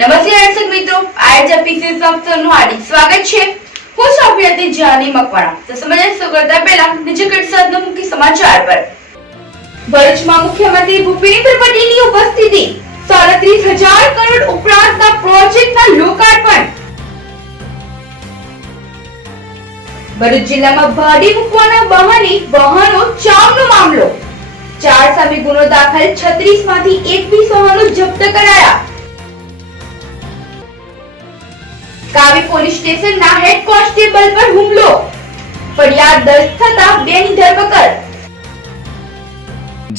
નમસ્તે દર્શક મિત્રો, આજે પીસી સંસ્થાનું હાર્દિક સ્વાગત છે। હું છું આપની જાની મકવાણા। તો સમય સુગતા પહેલા નિજકટ સાધના મુખ્ય સમાચાર પર। ભરૂચમાં મુખ્યમંત્રી ભૂપેન્દ્ર પટેલની ઉપસ્થિતિ 37,000 કરોડ ઉપરાંતના પ્રોજેક્ટના લોકાર્પણ। ભરૂચ જિલ્લામાં ભાડી મૂકવાના બહાને વાહનો ચામનો મામલો। 4 સામે ગુનો દાખલ, 36 માંથી 21 વાહનો જપ્ત કરાયા। કાવી પોલીસ સ્ટેશનના હેડ કોન્સ્ટેબલ પર હુમલો, ફરિયાદ દર્જ થતા બેની ધરપકડ।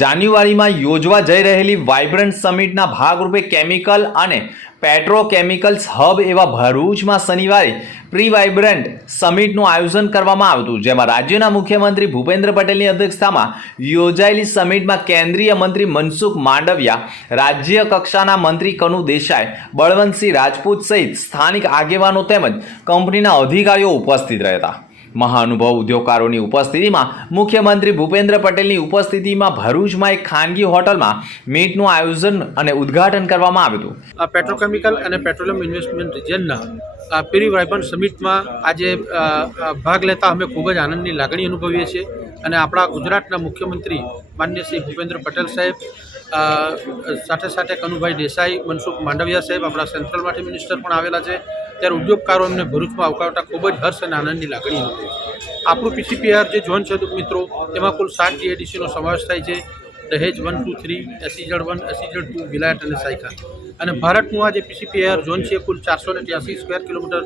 જાન્યુઆરીમાં યોજવા જઈ રહેલી વાઇબ્રન્ટ સમિટના ભાગરૂપે કેમિકલ અને પેટ્રોકેમિકલ્સ હબ એવા ભરૂચમાં શનિવારે પ્રી વાઇબ્રન્ટ સમિટનું આયોજન કરવામાં આવ્યું હતું, જેમાં રાજ્યના મુખ્યમંત્રી ભૂપેન્દ્ર પટેલની અધ્યક્ષતામાં યોજાયેલી સમિટમાં કેન્દ્રીય મંત્રી મનસુખ માંડવિયા, રાજ્ય કક્ષાના મંત્રી કનુ દેસાઈ, બળવંતસિંહ રાજપૂત સહિત સ્થાનિક આગેવાનો તેમજ કંપનીના અધિકારીઓ ઉપસ્થિત રહ્યા હતા। મહાનુભાવ ઉદ્યોગકારોની ઉપસ્થિતિમાં મુખ્યમંત્રી ભૂપેન્દ્ર પટેલની ઉપસ્થિતિમાં ભરૂચમાં એક ખાનગી હોટલમાં મીટનું આયોજન અને ઉદ્ઘાટન કરવામાં આવ્યું હતું। પેટ્રોકેમિકલ અને પેટ્રોલિયમ ઇન્વેસ્ટમેન્ટ રિજનના પ્રી વાઇબ્રન્ટ સમિટમાં આજે ભાગ લેતા અમે ખૂબ જ આનંદની લાગણી અનુભવીએ છીએ અને આપણા ગુજરાતના મુખ્યમંત્રી માનનીય શ્રી ભૂપેન્દ્ર પટેલ સાહેબ, સાથે સાથે કનુભાઈ દેસાઈ, મનસુખ માંડવિયા સાહેબ, આપણા સેન્ટ્રલમાંથી મિનિસ્ટર પણ આવેલા છે, ત્યારે ઉદ્યોગકારો અમને ભરૂચમાં આવકારતા ખૂબ જ હર્ષ અને આનંદની લાગણી હતી। આપણું પીસીપીઆર જે ઝોન છે મિત્રો, તેમાં કુલ 7 જીઆઈડીસીનો સમાવેશ થાય છે: દહેજ 1, 2, 3, SEZ 1, SEZ 2, વિલાયત અને સાયખા। અને ભારતનું આ જે પીસીપીઆર ઝોન છે કુલ 483 સ્ક્વેર કિલોમીટર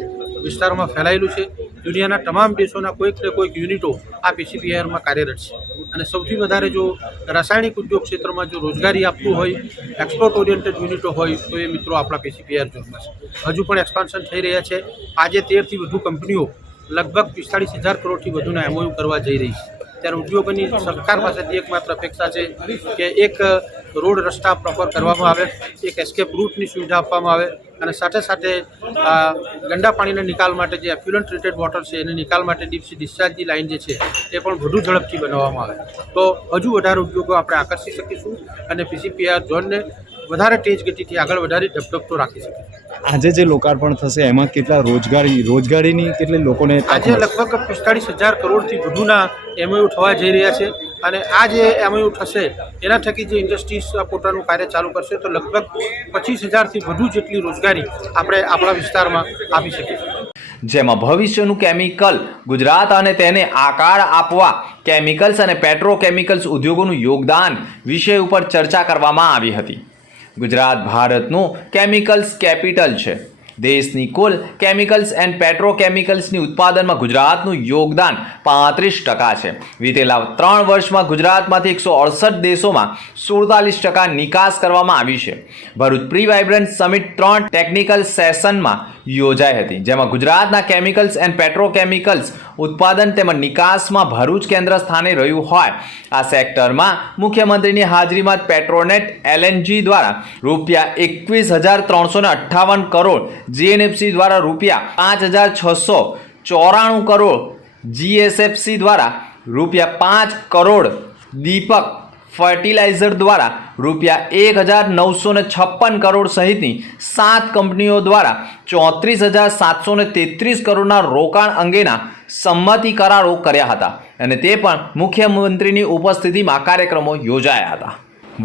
વિસ્તારોમાં ફેલાયેલું છે। દુનિયાના તમામ દેશોના કોઈક ને કોઈક યુનિટો આ પીસીપીઆરમાં કાર્યરત છે અને સૌથી વધારે જો રાસાયણિક ઉદ્યોગ ક્ષેત્રમાં જો રોજગારી આપતું હોય, એક્સપોર્ટ ઓરિએન્ટેડ યુનિટો હોય તો એ મિત્રો આપણા પીસીપીઆર ઝોનમાં છે। હજુ પણ એક્સપાન્શન થઈ રહ્યા છે। આજે 13થી વધુ કંપનીઓ લગભગ 45,000 કરોડથી વધુના MOU કરવા જઈ રહી છે। ત્યારે ઉદ્યોગોની સરકાર પાસેથી એકમાત્ર અપેક્ષા છે કે એક રોડ રસ્તા પ્રોપર કરવામાં આવે, એક એસ્કેપ રૂટની સુવિધા આપવામાં આવે અને સાથે સાથે ગંદા પાણીના નિકાલ માટે જે એફ્યુલન્ટ ટ્રીટેડ વોટર છે એને નિકાલ માટે ડીપ સી ડિસ્ચાર્જની લાઇન જે છે એ પણ વધુ ઝડપથી બનાવવામાં આવે તો હજુ વધારે ઉદ્યોગો આપણે આકર્ષી શકીશું અને પીસીપીઆર ઝોનને વધારે તેજ ગતિથી આગળ વધારી ધબધબતો રાખી શકીશું। આજે જે લોકાર્પણ થશે એમાં કેટલા રોજગારીની કેટલી લોકોને આજે લગભગ 45,000 કરોડથી વધુના MOU થવા જઈ રહ્યા છે અને આ જે MOU થશે એના થકી જે ઇન્ડસ્ટ્રીઝ પોતાનું કાર્ય ચાલુ કરશે તો લગભગ 25,000થી વધુ જેટલી રોજગારી આપણે આપણા વિસ્તારમાં આપી શકીશું। જેમાં ભવિષ્યનું કેમિકલ ગુજરાત અને તેને આકાર આપવા કેમિકલ્સ અને પેટ્રોકેમિકલ્સ ઉદ્યોગોનું યોગદાન વિષય ઉપર ચર્ચા કરવામાં આવી હતી। ગુજરાત ભારતનું કેમિકલ્સ કેપિટલ છે। દેશની કુલ કેમિકલ્સ એન્ડ પેટ્રોકેમિકલ્સની ઉત્પાદનમાં ગુજરાતનું યોગદાન 35% છે। વિતેલા 3 વર્ષમાં ગુજરાતમાંથી 168 દેશોમાં 47% નિકાસ કરવામાં આવી છે। Bharuch pre vibrant summit 3 technical સેશનમાં યોજાઈ હતી, જેમાં ગુજરાતના કેમિકલ્સ એન્ડ પેટ્રોકેમિકલ્સ ઉત્પાદન તેમજ નિકાસમાં ભરૂચ કેન્દ્ર સ્થાને રહ્યું હોય આ સેક્ટરમાં મુખ્યમંત્રીની હાજરીમાં પેટ્રોનેટ LNG દ્વારા ₹21,358 કરોડ, GNFC દ્વારા ₹5,694 કરોડ, GSFC દ્વારા ₹5 કરોડ, દીપક ફર્ટિલાઇઝર દ્વારા ₹1,956 કરોડ સહિતની 7 કંપનીઓ દ્વારા 34,733 કરોડના રોકાણ અંગેના સંમતિ કરારો કર્યા હતા અને તે પણ મુખ્યમંત્રીની ઉપસ્થિતિમાં કાર્યક્રમો યોજાયા હતા।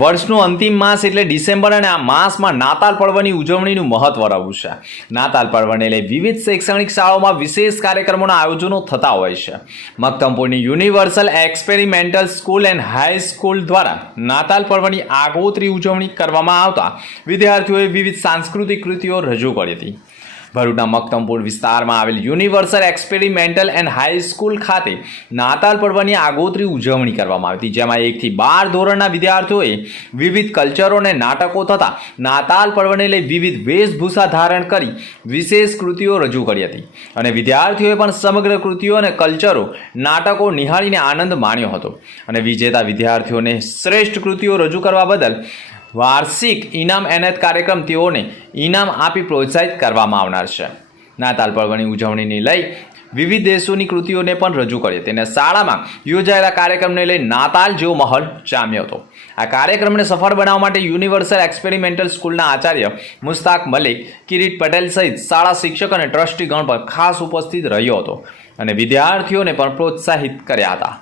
વર્ષનું અંતિમ માસ એટલે ડિસેમ્બર અને આ માસમાં નાતાલ પર્વની ઉજવણીનું મહત્વ રહ્યું છે। નાતાલ પર્વને લઈ વિવિધ શૈક્ષણિક શાળાઓમાં વિશેષ કાર્યક્રમોના આયોજનો થતા હોય છે। મક્તમપુરની universal experimental school and high school દ્વારા નાતાલ પર્વની આગોતરી ઉજવણી કરવામાં આવતા વિદ્યાર્થીઓએ વિવિધ સાંસ્કૃતિક કૃતિઓ રજૂ કરી હતી। ભરૂચના મક્તમપુર વિસ્તારમાં આવેલ યુનિવર્સલ એક્સપેરિમેન્ટલ એન્ડ હાઈસ્કૂલ ખાતે નાતાલ પર્વની આગોતરી ઉજવણી કરવામાં આવી હતી, જેમાં 1 થી 12 ધોરણના વિદ્યાર્થીઓએ વિવિધ કલ્ચરો અને નાટકો તથા નાતાલ પર્વને લઈ વિવિધ વેશભૂષા ધારણ કરી વિશેષ કૃતિઓ રજૂ કરી હતી અને વિદ્યાર્થીઓએ પણ સમગ્ર કૃતિઓ અને કલ્ચરો નાટકો નિહાળીને આનંદ માણ્યો હતો અને વિજેતા વિદ્યાર્થીઓને શ્રેષ્ઠ કૃતિઓ રજૂ કરવા બદલ વાર્ષિક ઇનામ એનાયત કાર્યક્રમ તેઓને ઇનામ આપી પ્રોત્સાહિત કરવામાં આવનાર છે। નાતાલ પર્વની ઉજવણીને લઈ વિવિધ દેશોની કૃતિઓને પણ રજૂ કરી હતી અને શાળામાં યોજાયેલા કાર્યક્રમને લઈ નાતાલ જેવો માહોલ જામ્યો હતો. આ કાર્યક્રમને સફળ બનાવવા માટે યુનિવર્સલ એક્સપેરિમેન્ટલ સ્કૂલના આચાર્ય મુસ્તાક મલિક, કિરીટ પટેલ સહિત શાળા શિક્ષક અને ટ્રસ્ટીગણ પર ખાસ ઉપસ્થિત રહ્યો હતો અને વિદ્યાર્થીઓને પણ પ્રોત્સાહિત કર્યા હતા.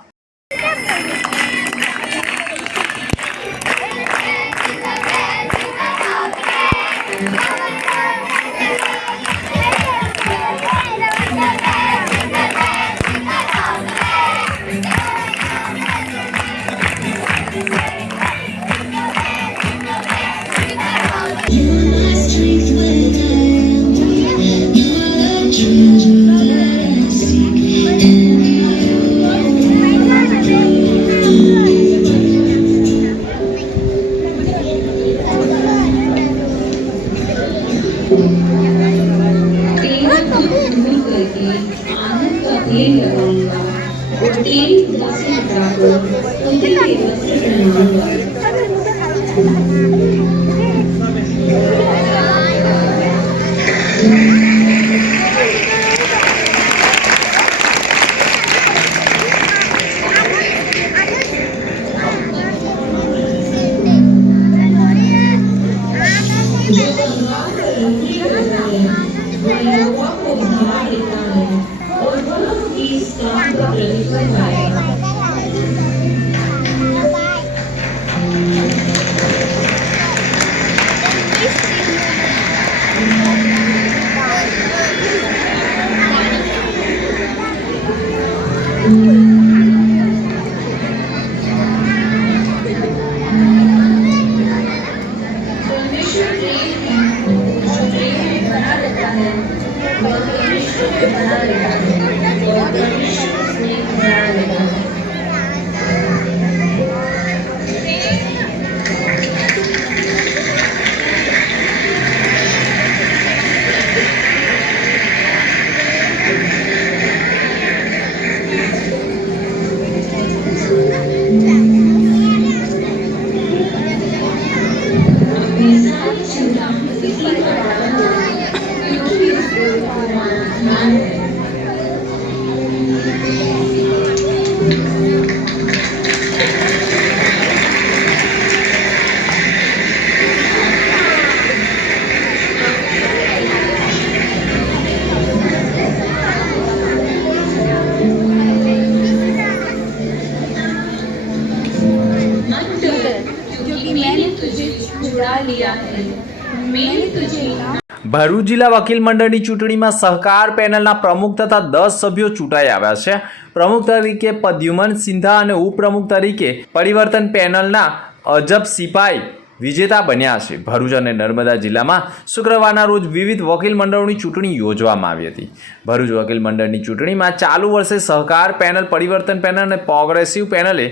ભરૂચ જિલ્લા વકીલ મંડળની ચૂંટણીમાં સહકાર પેનલના પ્રમુખ તથા 10 સભ્યો ચૂંટાઈ આવ્યા છે. પ્રમુખ તરીકે પ્રદ્યુમન સિંધા અને ઉપપ્રમુખ તરીકે પરિવર્તન પેનલના અજબ સિપાઈ વિજેતા બન્યા છે. ભરૂચ અને નર્મદા જિલ્લામાં શુક્રવારના રોજ વિવિધ વકીલ મંડળોની ચૂંટણી યોજવામાં આવી હતી. ભરૂચ વકીલ મંડળની ચૂંટણીમાં ચાલુ વર્ષે સહકાર પેનલ, પરિવર્તન પેનલ અને પ્રોગ્રેસિવ પેનલે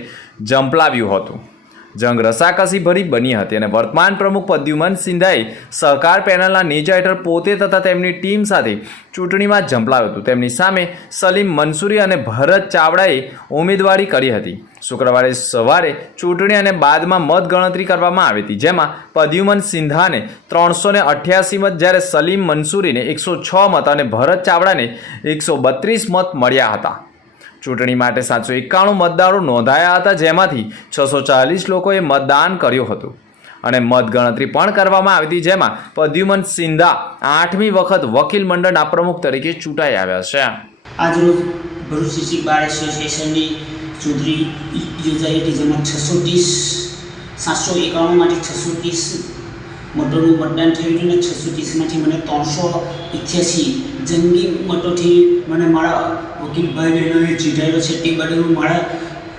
ઝંપલાવ્યું હતું. જંગ રસાકસી ભરી બની હતી અને વર્તમાન પ્રમુખ પ્રદ્યુમન સિંધાએ સહકાર પેનલના નેજા હેઠળ પોતે તથા તેમની ટીમ સાથે ચૂંટણીમાં ઝંપલાવ્યું હતું. તેમની સામે સલીમ મંસૂરી અને ભરત ચાવડાએ ઉમેદવારી કરી હતી. શુક્રવારે સવારે ચૂંટણી અને બાદમાં મતગણતરી કરવામાં આવી હતી, જેમાં પ્રદ્યુમન સિંધાને 388 મત, જ્યારે સલીમ મંસૂરીને 106 મત અને ભરત ચાવડાને 132 મત મળ્યા હતા. ચૂંટણી માટે 791 મતદારો નોંધાયા હતા, જેમાંથી 640 લોકોએ મતદાન કર્યું હતું અને મતગણતરી પણ કરવામાં આવી હતી, જેમાં પ્રદ્યુમન સિંધા 8મી વખત વકીલ મંડળના પ્રમુખ તરીકે ચૂંટાઈ આવ્યા છે. આજરોજ ભરૂચ ડિસ્ટ્રિક્ટ બાર એસોસિએશનની ચૂંટણી યોજાઈ હતી, જેમાં 791 માટે 630 મતોનું મતદાન થયું હતું અને 630માંથી મને 388 જંગી મતોથી મને મારા વકીલ ભાઈ બહેનોએ જીતાડ્યો છે. તે બદલ હું મારા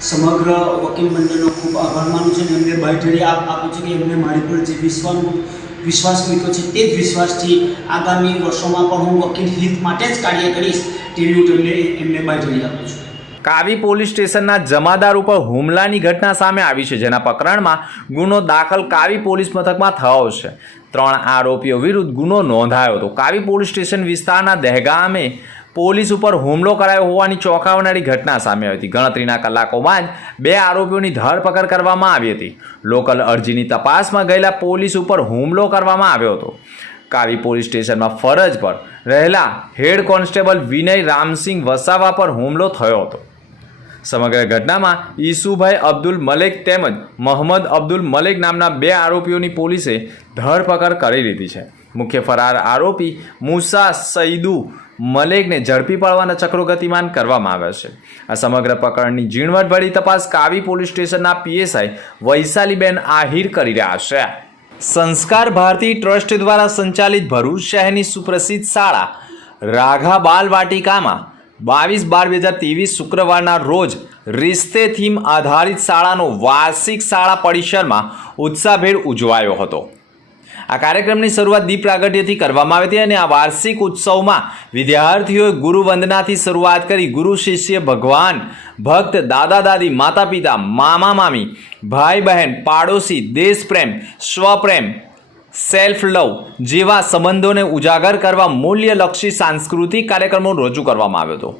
સમગ્ર વકીલ મંડળનો ખૂબ આભાર માનું છું અને એમને બાંયધરી આપું છું કે એમને મારી પર જે વિશ્વાસ મૂક્યો છે તે જ વિશ્વાસથી આગામી વર્ષોમાં પણ હું વકીલ હિત માટે જ કાર્ય કરીશ તેવી હું એમને બાંયધરી આપું છું. કાવી પોલીસ સ્ટેશનના જમાદાર ઉપર હુમલાની ઘટના સામે આવી છે, જેના પ્રકરણમાં ગુનો દાખલ કાવી પોલીસ મથકમાં થયો છે. 3 આરોપીઓ વિરુદ્ધ ગુનો નોંધાયો હતો. કાવી પોલીસ સ્ટેશન વિસ્તારના દહેગામે પોલીસ ઉપર હુમલો કરાયો હોવાની ચોંકાવનારી ઘટના સામે આવી હતી. ગણતરીના કલાકોમાં જ 2 આરોપીઓની ધરપકડ કરવામાં આવી હતી. લોકલ અરજીની તપાસમાં ગયેલા પોલીસ ઉપર હુમલો કરવામાં આવ્યો હતો. કાવી પોલીસ સ્ટેશનમાં ફરજ પર રહેલા હેડ કોન્સ્ટેબલ વિનય રામસિંહ વસાવા પર હુમલો થયો હતો. સમગ્ર ઘટનામાં ઈસુભાઈ અબ્દુલ મલેક તેમજ મોહમ્મદ અબ્દુલ મલેક નામના 2 આરોપીઓની પોલીસે ધરપકડ કરી લીધી છે. મુખ્ય ફરાર આરોપી મુસા સઈદુ મલેકને ઝડપી પાડવાના ચક્રો ગતિમાન કરવામાં આવ્યા છે. આ સમગ્ર પ્રકરણની ઝીણવટભરી તપાસ કાવી પોલીસ સ્ટેશનના પીએસઆઈ વૈશાલીબેન આહિર કરી રહ્યા છે. સંસ્કાર ભારતી ટ્રસ્ટ દ્વારા સંચાલિત ભરૂચ શહેરની સુપ્રસિદ્ધ શાળા રાઘા બાલ વાટિકામાં 22/12/2023 શુક્રવારના રોજ રિશ્તે થીમ આધારિત શાળાનો વાર્ષિક શાળા પરિસરમાં ઉત્સાહભેર ઉજવાયો હતો. આ કાર્યક્રમની શરૂઆત દીપ પ્રાગટ્યથી કરવામાં આવી હતી અને આ વાર્ષિક ઉત્સવમાં વિદ્યાર્થીઓએ ગુરુવંદનાથી શરૂઆત કરી ગુરુ શિષ્ય ભગવાન ભક્ત દાદા દાદી માતા પિતા મામા મામી ભાઈ બહેન પાડોશી દેશપ્રેમ સ્વપ્રેમ સેલ્ફ લવ જેવા સંબંધોને ઉજાગર કરવા મૂલ્યલક્ષી સાંસ્કૃતિક કાર્યક્રમો રજૂ કરવામાં આવ્યો હતો.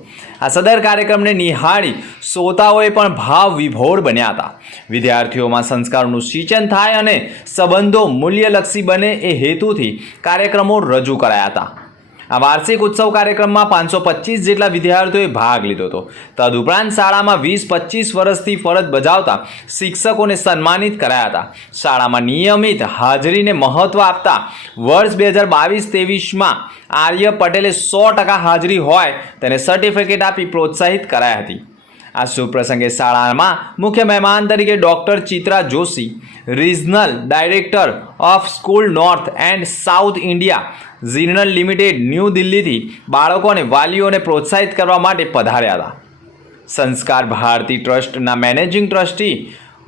આ સદર કાર્યક્રમને નિહાળી શ્રોતાઓએ પણ ભાવ વિભોર બન્યા હતા. વિદ્યાર્થીઓમાં સંસ્કારોનું સિંચન થાય અને સંબંધો મૂલ્યલક્ષી બને એ હેતુથી કાર્યક્રમો રજૂ કરાયા હતા. આ વાર્ષિક ઉત્સવ કાર્યક્રમમાં 525 જેટલા વિદ્યાર્થીઓએ ભાગ લીધો હતો. તદુપરાંત શાળામાં 20-25 વર્ષથી ફરજ બજાવતા શિક્ષકોને સન્માનિત કરાયા હતા. શાળામાં નિયમિત હાજરીને મહત્વ આપતા વર્ષ 2022-23માં આર્ય પટેલે 100% હાજરી હોય તેને સર્ટિફિકેટ આપી પ્રોત્સાહિત કરાઈ હતી. આ શુભ પ્રસંગે શાળામાં મુખ્ય મહેમાન તરીકે doctor Chitra Joshi, regional director of school north and south India ઝીનલ લિમિટેડ ન્યૂ દિલ્હીથી બાળકો અને વાલીઓને પ્રોત્સાહિત કરવા માટે પધાર્યા હતા. સંસ્કાર ભારતી ટ્રસ્ટના મેનેજિંગ ટ્રસ્ટી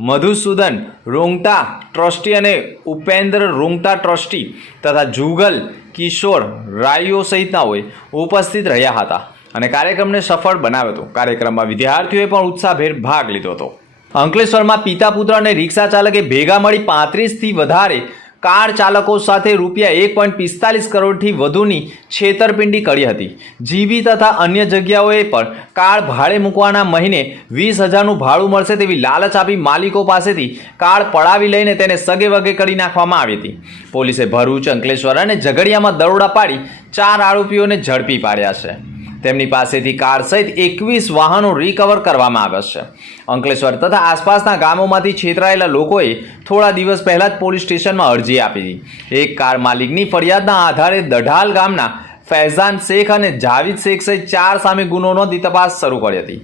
મધુસૂદન રોંગટા ટ્રસ્ટી અને ઉપેન્દ્ર રોંગટા ટ્રસ્ટી તથા જુગલ કિશોર રાઈઓ સહિતનાઓએ ઉપસ્થિત રહ્યા હતા અને કાર્યક્રમને સફળ બનાવ્યો હતો. કાર્યક્રમમાં વિદ્યાર્થીઓએ પણ ઉત્સાહભેર ભાગ લીધો હતો. અંકલેશ્વરમાં પિતા પુત્ર અને રિક્ષા ચાલકે ભેગા મળી 35થી વધારે કાર ચાલકો સાથે રૂપિયા 1.45 કરોડથી વધુની છેતરપિંડી કરી હતી. જીબી તથા અન્ય જગ્યાઓએ પણ કાર ભાડે મૂકવાના મહિને 20,000નું ભાડું મળશે તેવી લાલચ આપી માલિકો પાસેથી કાર પડાવી લઈને તેને સગે વગે કરી નાખવામાં આવી હતી. પોલીસે ભરૂચ, અંકલેશ્વર અને ઝઘડિયામાં દરોડા પાડી 4 આરોપીઓને ઝડપી પાડ્યા છે. તેમની પાસેથી કાર સહિત 21 વાહનો રિકવર કરવામાં આવ્યા છે. અંકલેશ્વર તથા આસપાસના ગામોમાંથી છેતરાયેલા લોકોએ થોડા દિવસ પહેલા જ પોલીસ સ્ટેશનમાં અરજી આપી હતી. એક કાર માલિકની ફરિયાદના આધારે દઢાલ ગામના ફૈઝાન શેખ અને જાવેદ શેખ સહિત 4 સામે ગુનો નોંધી તપાસ શરૂ કરી હતી.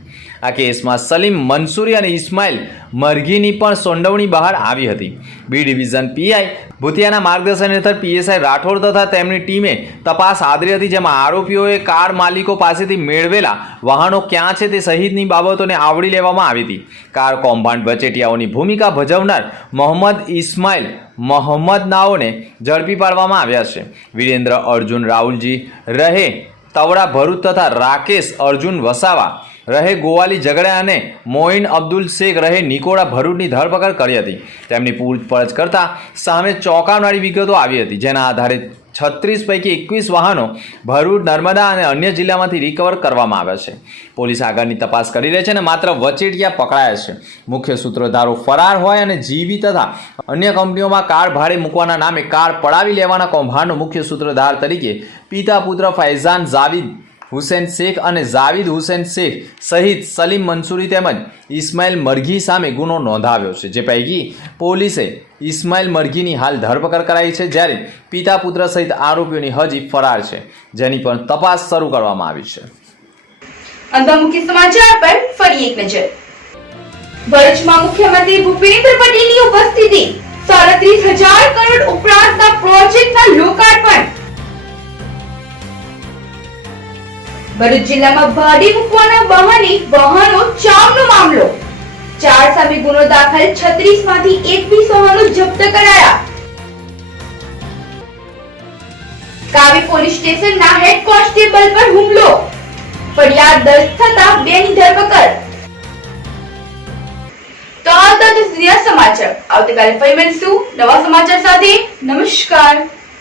આ કેસમાં સલીમ મંસૂરી અને ઇસ્માઇલ મરઘીની પણ સંડોવણી બહાર આવી હતી. બી ડિવિઝન પીઆઈ ભૂતિયાના માર્ગદર્શન હેઠળ પીએસઆઈ રાઠોડ તથા તેમની ટીમે તપાસ આદરી હતી, જેમાં આરોપીઓએ કાર માલિકો પાસેથી મેળવેલા વાહનો ક્યાં છે તે સહિતની બાબતોને આવરી લેવામાં આવી હતી. કાર કૌભાંડ વચેટિયાઓની ભૂમિકા ભજવનાર મોહમ્મદ ઇસ્માઇલ મોહમ્મદ નાઓને ઝડપી પાડવામાં આવ્યા છે. વીરેન્દ્ર અર્જુન રાહુલજી રહે તવડા ભરૂચ તથા રાકેશ અર્જુન વસાવા રહે ગોવાલી ઝઘડા અને મોઇન અબ્દુલ શેખ રહે નિકોડા ભરૂચની ધરપકડ કરી હતી. તેમની પૂછપરછ કરતા સામે ચોંકાવનારી વિગતો આવી હતી, જેના આધારે 36 પૈકી 21 વાહનો ભરૂચ, નર્મદા અને અન્ય જિલ્લામાંથી રિકવર કરવામાં આવ્યા છે. પોલીસ આગળની તપાસ કરી રહી છે અને માત્ર વચેટિયા પકડાયા છે. મુખ્ય સૂત્રધારો ફરાર હોય અને જીબી તથા અન્ય કંપનીઓમાં કાર ભાડે મૂકવાના નામે કાર પડાવી લેવાના કૌભાંડનો મુખ્ય સૂત્રધાર તરીકે પિતા પુત્ર ફૈઝાન જાવેદ હુસેન શેખ અને જાવેદ હુસેન શેખ સહિત સલીમ મંસૂરી તેમજ ઇસ્માઇલ મરઘી સામે ગુનો નોંધાવ્યો છે. જે પૈકી પોલીસે ઇસ્માઇલ મરઘીની હાલ ધરપકડ કરાઈ છે, જ્યારે પિતા પુત્ર સહિત આરોપીઓની હજી ફરાર છે, જેની પણ તપાસ શરૂ કરવામાં આવી છે. અંતમાં મુખ્ય સમાચાર પર ફરી એક નજર. ભરૂચમાં મુખ્યમંત્રી ભૂપેન્દ્ર પટેલની ઉપસ્થિતિ 37,000 કરોડ ઉપરાંતના પ્રોજેક્ટના લોકાર્પણ. ભરૂચ જિલ્લામાં ભાડે મૂકવાના બહાને વાહનો ચામનો મામલો. 4 સામે ગુનો દાખલ, 36 માંથી 21 વાહનો જપ્ત કરાયા. કાવી પોલીસ સ્ટેશનના હેડ કોન્સ્ટેબલ પર હુમલો, ફરિયાદ દર્જ થતા 2 ની ધરપકડ. તો આ હતા સમાચાર. આવતીકાલે ફરી મળીશું નવા સમાચાર સાથે. નમસ્કાર.